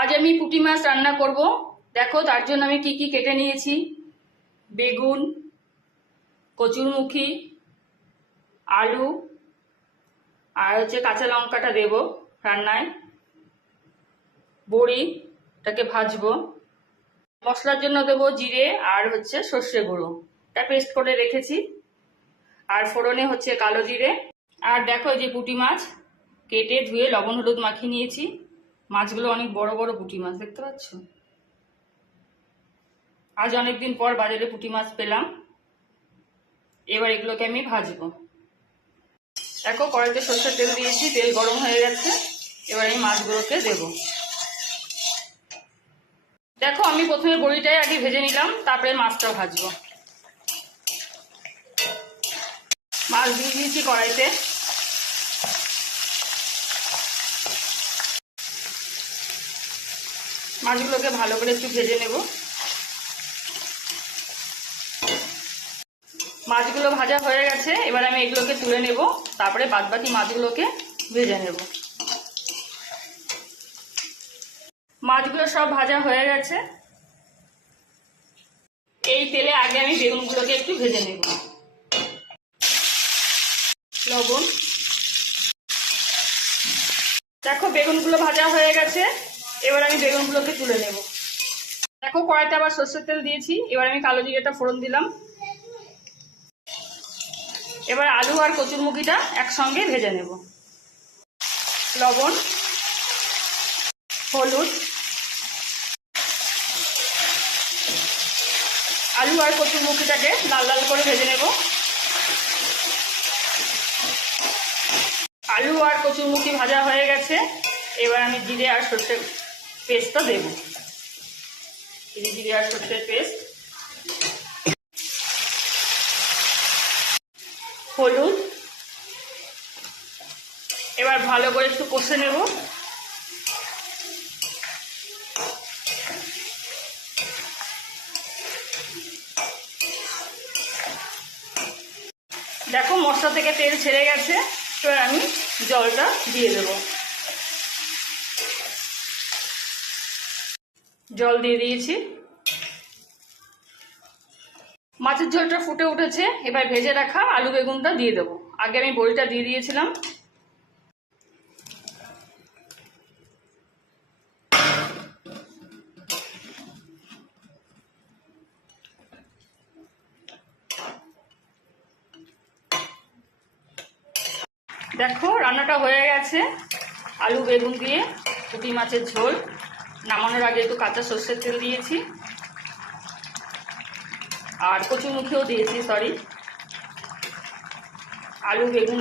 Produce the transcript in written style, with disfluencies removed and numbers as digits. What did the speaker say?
আজ আমি পুঁটি মাছ রান্না করব। দেখো তার জন্য আমি কি কি কেটে নিয়েছি। বেগুন, কচুরমুখী, আলু আর হচ্ছে কাঁচা লঙ্কাটা দেব রান্নায়, বড়ি এটাকে ভাজবো। মশলার জন্য দেবো জিরে আর হচ্ছে সর্ষে গুঁড়ো, এটা পেস্ট করে রেখেছি। আর ফোড়নে হচ্ছে কালো জিরে। আর দেখো এই যে পুঁটি মাছ কেটে ধুয়ে লবণ হলুদ মাখিয়ে নিয়েছি। মাছগুলো অনেক বড় বড় পুঁটি মাছ, দেখতে পাচ্ছ। আজ অনেকদিন পর বাজারে পুঁটি মাছ পেলাম। এবার এগুলোকে আমি ভাজবো। দেখো কড়াইতে সরষের তেল দিয়েছি, তেল গরম হয়ে গেছে। এবার এই মাছগুলোকে দেব। দেখো আমি প্রথমে বড়িটাই আগে ভেজে নিলাম, তারপরে মাছটা ভাজবো। মাছ দিয়ে দিয়েছি কড়াইতে। মাছগুলোকে ভালো করে একটু ভেজে নেব। মাছগুলো ভাজা হয়ে গেছে, এবার আমি এগুলোকে তুলে নেব, তারপরে বাদবাকি মাছগুলোকে ভেজে নেব। মাছগুলো সব ভাজা হয়ে গেছে। এই তেলে আগে আমি বেগুনগুলোকে একটু ভেজে নেব। লবণ। দেখো বেগুনগুলো ভাজা হয়ে গেছে, এবার আমি বেগুনগুলোকে তুলে নেব। দেখো কড়াইতে আবার সরষের তেল দিয়েছি, এবার আমি কালো জিরেটা ফোড়ন দিলাম। এবার আলু আর কচুরমুখিটা একসঙ্গে ভেজে নেব। লবণ, হলুদ, আলু আর কচুরমুখিটাকে লাল লাল করে ভেজে নেব। আলু আর কচুরমুখি ভাজা হয়ে গেছে, এবার আমি জিরে আর সর্ষের পেস্টটা দেব। জিরে আর সর্ষের পেস্ট, হলুদ। এবার ভালো করে একটু কষে নেব। দেখো মশলা থেকে তেল ছেড়ে গেছে, এবার আমি জলটা দিয়ে দেব। জল দিয়ে দিয়েছি। মাছের ঝোলটা ফুটে উঠেছে, এবার ভেজে রাখা আলু বেগুনটা দিয়ে দেবো। আগে আমি বড়িটা দিয়ে দিয়েছিলাম। দেখো রান্নাটা হয়ে গেছে। আলু বেগুন দিয়ে পুঁটি মাছের ঝোল। নামানোর আগে একটু কাঁচা সর্ষের তেল দিয়েছি, আর কচুরমুখিও দিয়েছি, সরি। আলু বেগুন